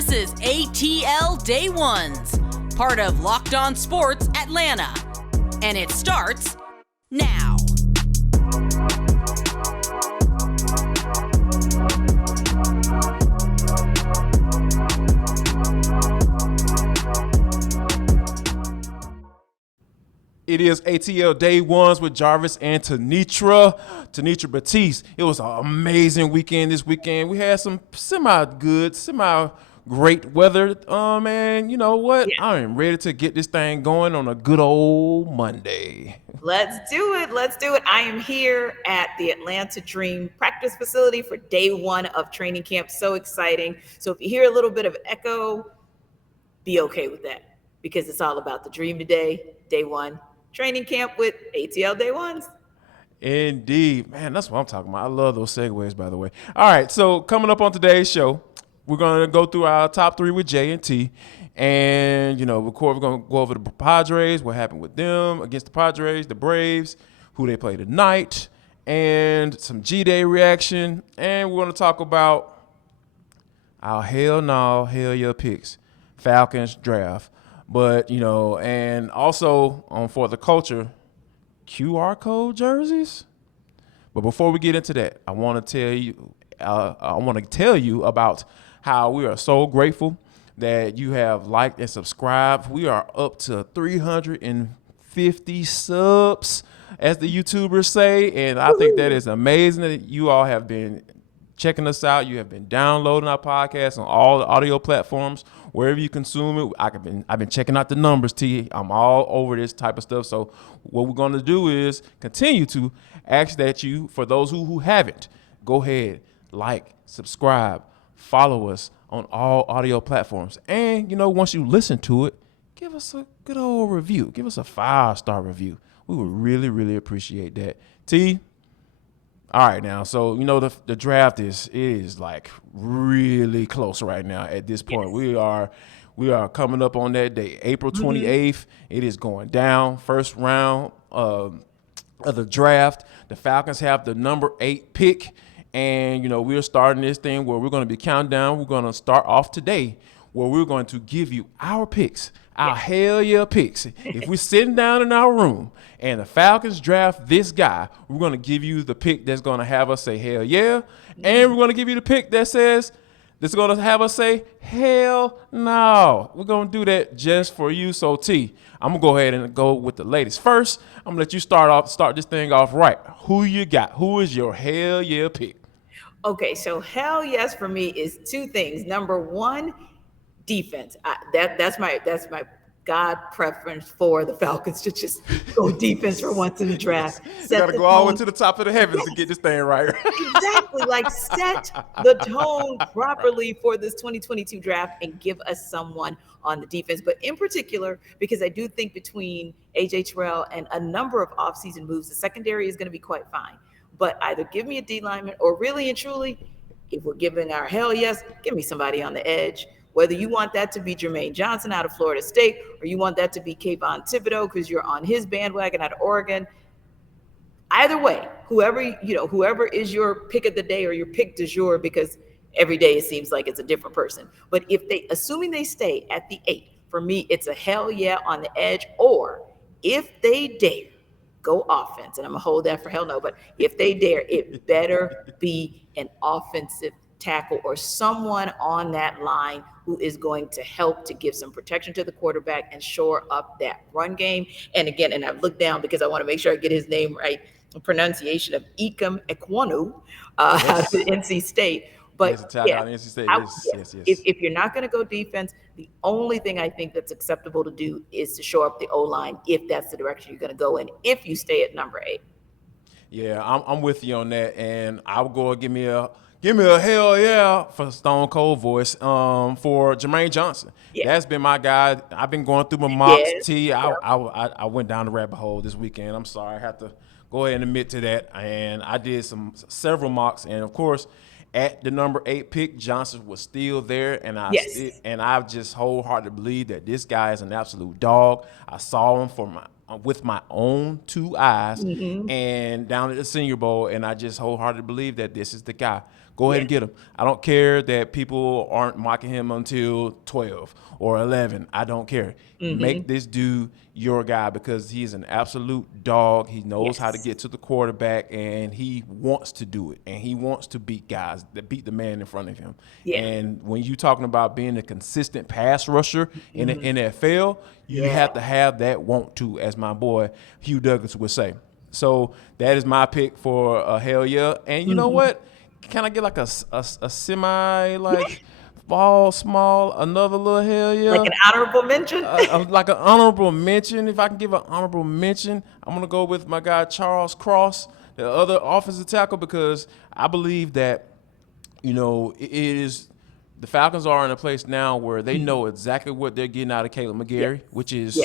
This is ATL Day Ones, part of Locked On Sports Atlanta. And it starts now. It is ATL Day Ones with Jarvis and Tenitra Batiste. It was an amazing weekend this weekend. We had some semi-great weather. And you know what? Yeah. I am ready to get this thing going on a good old Monday. Let's do it. I am here at the Atlanta Dream practice facility for day one of training camp. So exciting. So if you hear a little bit of echo, be okay with that because it's all about the dream today, day one. Training camp with ATL Day Ones. Indeed. Man, that's what I'm talking about. I love those segues, by the way. All right, so coming up on today's show, we're going to go through our top three with J and T. And, we're going to go over the Padres, what happened with them against the Padres, the Braves, who they play tonight, and some G-Day reaction. And we're going to talk about our hell yeah picks, Falcons draft. But, and also for the culture, QR code jerseys. But before we get into that, I want to tell you about how we are so grateful that you have liked and subscribed. We are up to 350 subs, as the YouTubers say. And I think that is amazing that you all have been checking us out. You have been downloading our podcast on all the audio platforms, wherever you consume it. I've been checking out the numbers, T. I'm all over this type of stuff. So what we're going to do is continue to ask that you, for those who haven't, go ahead, like, subscribe, follow us on all audio platforms. And, once you listen to it, give us a good old review. Give us a 5-star review. We would really, really appreciate that. T? All right, now, so, the draft is like really close right now at this point. Yes. We are coming up on that day, April 28th. Mm-hmm. It is going down, first round of the draft. The Falcons have the number 8 pick, and, we're starting this thing where we're going to be counting down. We're going to start off today where we're going to give you our picks, our hell yeah picks. If we're sitting down in our room and the Falcons draft this guy, we're going to give you the pick that's going to have us say hell yeah, and we're going to give you the pick that's going to have us say hell no. We're going to do that just for you. So T, I'm going to go ahead and go with the ladies first. I'm going to let you start this thing off right. Who you got? Who is your hell yeah pick? Okay, so hell yes for me is two things. Number one, defense. That's my God preference for the Falcons to just go defense for once in the draft. You got to go all the way to the top of the heavens to get this thing right. Exactly. Set the tone properly for this 2022 draft and give us someone on the defense. But in particular, because I do think between A.J. Terrell and a number of offseason moves, the secondary is going to be quite fine. But either give me a D lineman or really and truly, if we're giving our hell yes, give me somebody on the edge. Whether you want that to be Jermaine Johnson out of Florida State or you want that to be Kayvon Thibodeau because you're on his bandwagon out of Oregon, either way, whoever is your pick of the day or your pick du jour, because every day it seems like it's a different person. But assuming they stay at the 8, for me, it's a hell yeah on the edge. Or if they dare go offense, and I'm going to hold that for hell no, but if they dare, it better be an offensive tackle or someone on that line who is going to help to give some protection to the quarterback and shore up that run game. And again, and I've looked down because I want to make sure I get his name right, the pronunciation of Ikem Ekwonu out of NC State. But yes. If you're not going to go defense, the only thing I think that's acceptable to do is to shore up the O-line if that's the direction you're going to go in, if you stay at number 8. Yeah, I'm with you on that, and I would go and give me a hell yeah for Stone Cold voice for Jermaine Johnson. Yeah. That's been my guy. I've been going through my mocks. T. I went down the rabbit hole this weekend. I'm sorry. I have to go ahead and admit to that. And I did several mocks, and of course, at the number 8 pick, Johnson was still there, and I just wholeheartedly believe that this guy is an absolute dog. I saw him with my own 2 eyes and down at the Senior Bowl, and I just wholeheartedly believe that this is the guy. Go ahead and get him. I don't care that people aren't mocking him until 12 or 11. I don't care. Make this dude your guy because he's an absolute dog. He knows how to get to the quarterback, and he wants to do it. And he wants to beat guys that beat the man in front of him. Yeah. And when you're talking about being a consistent pass rusher in the NFL, you have to have that want to, as my boy Hugh Douglas would say. So that is my pick for a hell yeah. And you know what? Can I get like a semi like fall small, another little hell yeah? Like an honorable mention? Like an honorable mention. If I can give an honorable mention, I'm going to go with my guy Charles Cross, the other offensive tackle, because I believe that, you know, it is the Falcons are in a place now where they know exactly what they're getting out of Caleb McGarry, which is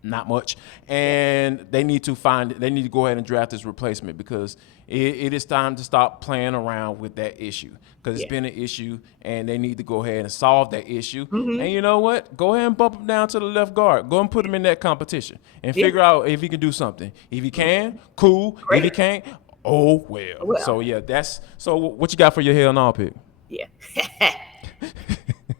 not much, and they need to go ahead and draft his replacement because it is time to stop playing around with that issue because it's been an issue, and they need to go ahead and solve that issue. And you know what? Go ahead and bump him down to the left guard. Go and put him in that competition and figure out if he can do something. If he can, cool. Great. If he can't, oh well. So yeah, so what you got for your hell no pick? Yeah.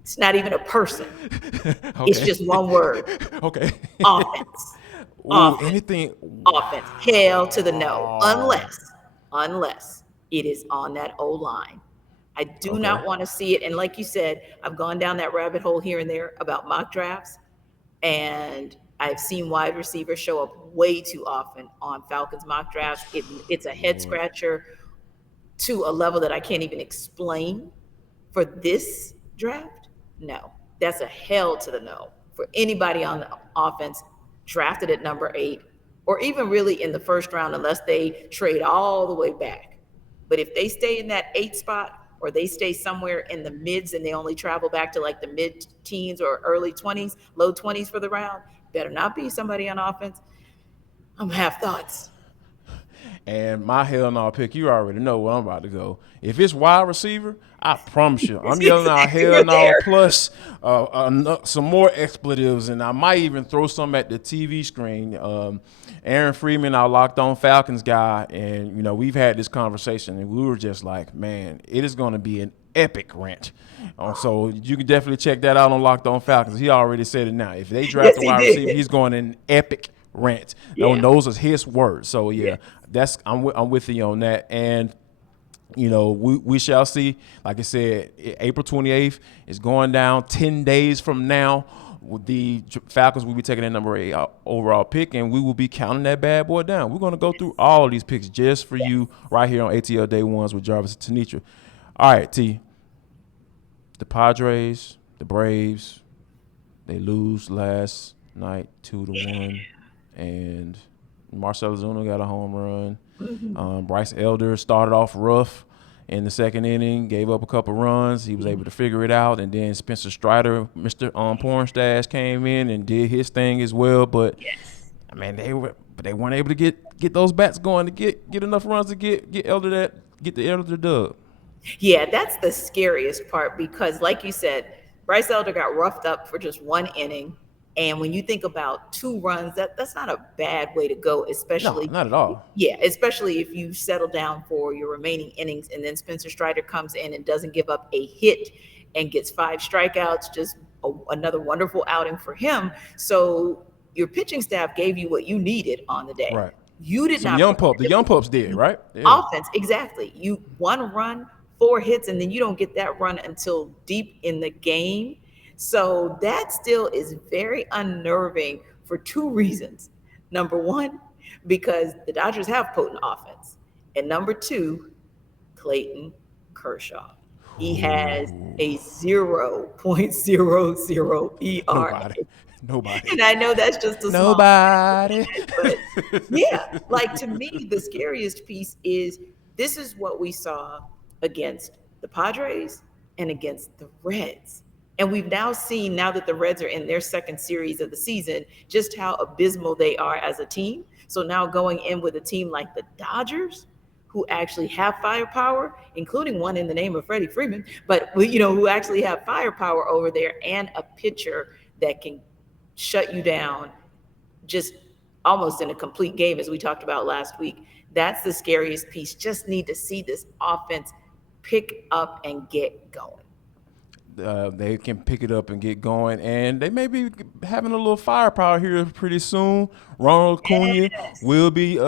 It's not even a person. Okay. It's just one word. Okay. Offense. Ooh, offense. Anything. Offense. Hell to the no. Unless it is on that O-line. I do not want to see it. And like you said, I've gone down that rabbit hole here and there about mock drafts. And I've seen wide receivers show up way too often on Falcons mock drafts. It's a head scratcher to a level that I can't even explain for this draft. No, that's a hell to the no for anybody on the offense drafted at number 8 or even really in the first round unless they trade all the way back. But if they stay in that 8 spot or they stay somewhere in the mids and they only travel back to like the mid-teens or early 20s, low 20s for the round, better not be somebody on offense. I'm gonna have thoughts. And my hell no pick, you already know where I'm about to go. If it's wide receiver, I promise you, I'm yelling out hell no plus some more expletives, and I might even throw some at the TV screen. Aaron Freeman, our Locked On Falcons guy, and, you know, we've had this conversation, and we were just like, man, it is going to be an epic rant. So you can definitely check that out on Locked On Falcons. He already said it now. If they draft a wide receiver, he's going in epic rant. Yeah. Those are his words. So, yeah. I'm with you on that. And, you know, we shall see. Like I said, April 28th is going down 10 days from now. The Falcons will be taking their number 8 overall pick, and we will be counting that bad boy down. We're going to go through all of these picks just for you right here on ATL Day Ones with Jarvis and Tenitra. All right, T. The Padres, the Braves, they lose last night 2-1, and Marcell Ozuna got a home run. Bryce Elder started off rough in the second inning, gave up a couple runs. He was able to figure it out, and then Spencer Strider, Mr. Pornstash, came in and did his thing as well. But I mean, they weren't able to get those bats going to get enough runs to get the Elder dub. Yeah, that's the scariest part because, like you said, Bryce Elder got roughed up for just one inning. And when you think about 2 runs, that's not a bad way to go, especially. No, not at all. Yeah, especially if you settle down for your remaining innings and then Spencer Strider comes in and doesn't give up a hit and gets 5 strikeouts, just another wonderful outing for him. So your pitching staff gave you what you needed on the day. Right. You did not. The young pups did, right? Yeah. Offense, exactly. You 1 run, 4 hits, and then you don't get that run until deep in the game. So that still is very unnerving for 2 reasons. Number 1, because the Dodgers have potent offense. And number 2, Clayton Kershaw. He has a 0.00 ERA. Nobody. And I know that's just a nobody. But yeah, like to me, the scariest piece is this is what we saw against the Padres and against the Reds. And we've now seen, now that the Reds are in their second series of the season, just how abysmal they are as a team. So now going in with a team like the Dodgers, who actually have firepower, including one in the name of Freddie Freeman, but who actually have firepower over there and a pitcher that can shut you down just almost in a complete game, as we talked about last week. That's the scariest piece. Just need to see this offense pick up and get going. They can pick it up and get going, and they may be having a little firepower here pretty soon. Ronald Acuna Yes. will be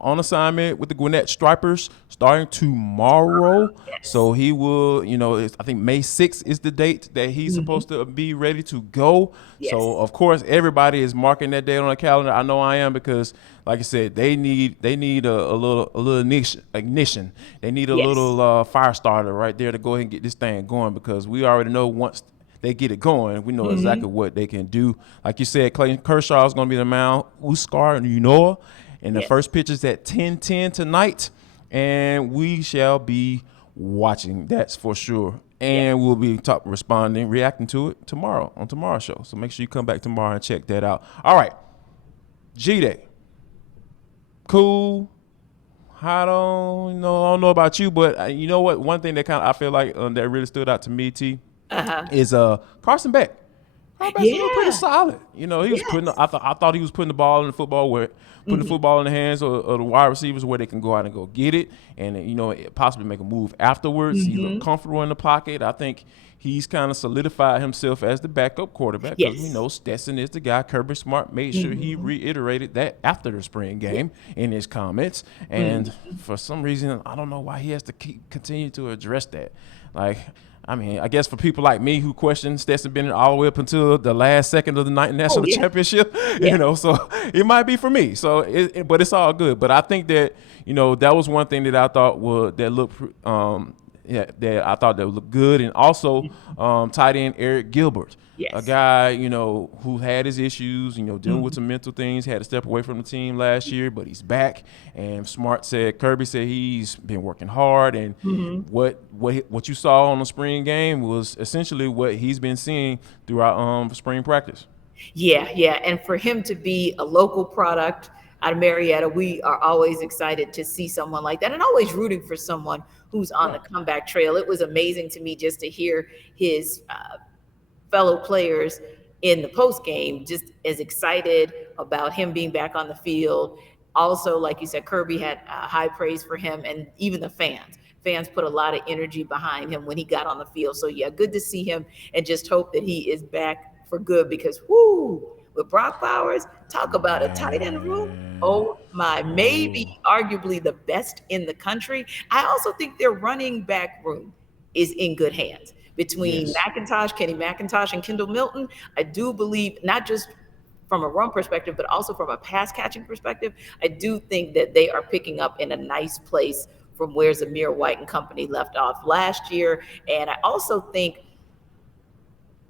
on assignment with the Gwinnett Stripers starting tomorrow. Yes. So he will, I think May 6th is the date that he's supposed to be ready to go. Yes. So of course everybody is marking that date on the calendar. I know I am, because like I said, they need a little ignition. They need a Yes. little fire starter right there to go ahead and get this thing going, because we already know once they get it going, we know exactly what they can do. Like you said, Clayton Kershaw is going to be the mound. Huascar Ynoa, and the Yes. first pitch is at 10:10 tonight, and we shall be watching. That's for sure. And we'll be reacting to it tomorrow on tomorrow's show. So make sure you come back tomorrow and check that out. All right, G-Day. Cool. I don't know about you, but you know what? One thing that I feel like that really stood out to me, T, is Carson Beck. Carson Beck's doing pretty solid. He was putting. I thought he was putting the ball in the football the football in the hands of the wide receivers where they can go out and go get it, and possibly make a move afterwards. He looked comfortable in the pocket. I think he's kind of solidified himself as the backup quarterback, because we know Stetson is the guy. Kirby Smart made sure he reiterated that after the spring game in his comments. And for some reason, I don't know why he has to continue to address that. I guess for people like me who question Stetson Bennett all the way up until the last second of the national championship, so it might be for me. So, but it's all good. But I think that, that was one thing that I thought that I thought that would look good. And also tight end Eric Gilbert, a guy, who had his issues, dealing with some mental things, had to step away from the team last year, but he's back. And Kirby said he's been working hard. And what you saw on the spring game was essentially what he's been seeing throughout spring practice. Yeah. And for him to be a local product out of Marietta, we are always excited to see someone like that, and always rooting for someone who's on the comeback trail. It was amazing to me just to hear his fellow players in the post game just as excited about him being back on the field. Also, like you said, Kirby had high praise for him, and even the fans put a lot of energy behind him when he got on the field. So yeah, good to see him, and just hope that he is back for good, because with Brock Bowers, talk about a tight end room. Oh my, maybe arguably the best in the country. I also think their running back room is in good hands. Between Kenny McIntosh, and Kendall Milton, I do believe, not just from a run perspective, but also from a pass catching perspective, I do think that they are picking up in a nice place from where Zamir White and company left off last year. And I also think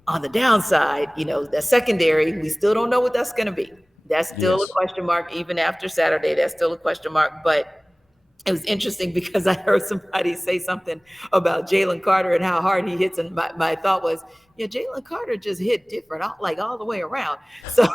on the downside, the secondary, we still don't know what that's going to be. That's still a question mark. Even after Saturday, that's still a question mark. But it was interesting because I heard somebody say something about Jalen Carter and how hard he hits. And my thought was, Jalen Carter just hit different, all the way around. So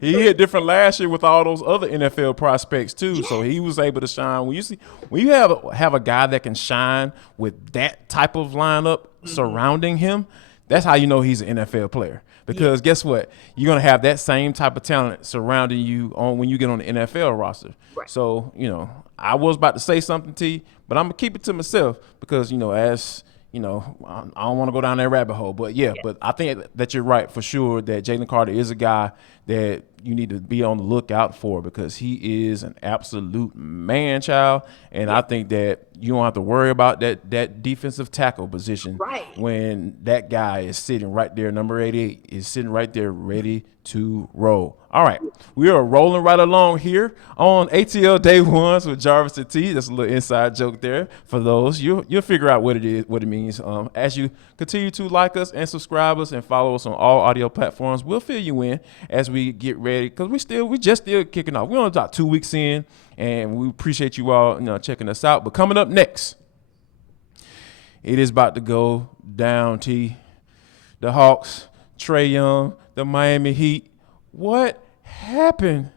he hit different last year with all those other NFL prospects too. So he was able to shine. When you have a guy that can shine with that type of lineup surrounding him, that's how you know he's an NFL player. Because guess what? You're going to have that same type of talent surrounding you when you get on the NFL roster. Right. So, I was about to say something to you, but I'm going to keep it to myself because, as I don't want to go down that rabbit hole. But, but I think that you're right for sure that Jalen Carter is a guy that you need to be on the lookout for, because he is an absolute man-child. And I think that you don't have to worry about that defensive tackle position when that guy is sitting right there, number 88, is sitting right there ready to roll. All right, we are rolling right along here on ATL Day Ones with Jarvis and T. That's a little inside joke there for those. You'll figure out what it is, what it means. As you continue to like us and subscribe us and follow us on all audio platforms, we'll fill you in as we get ready, because we just still kicking off. We're only about 2 weeks in, and we appreciate you all checking us out. But coming up next, it is about to go down, T. The Hawks, Trae Young, the Miami Heat. What happened?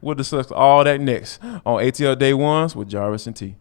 We'll discuss all that next on ATL Day Ones with Jarvis and T.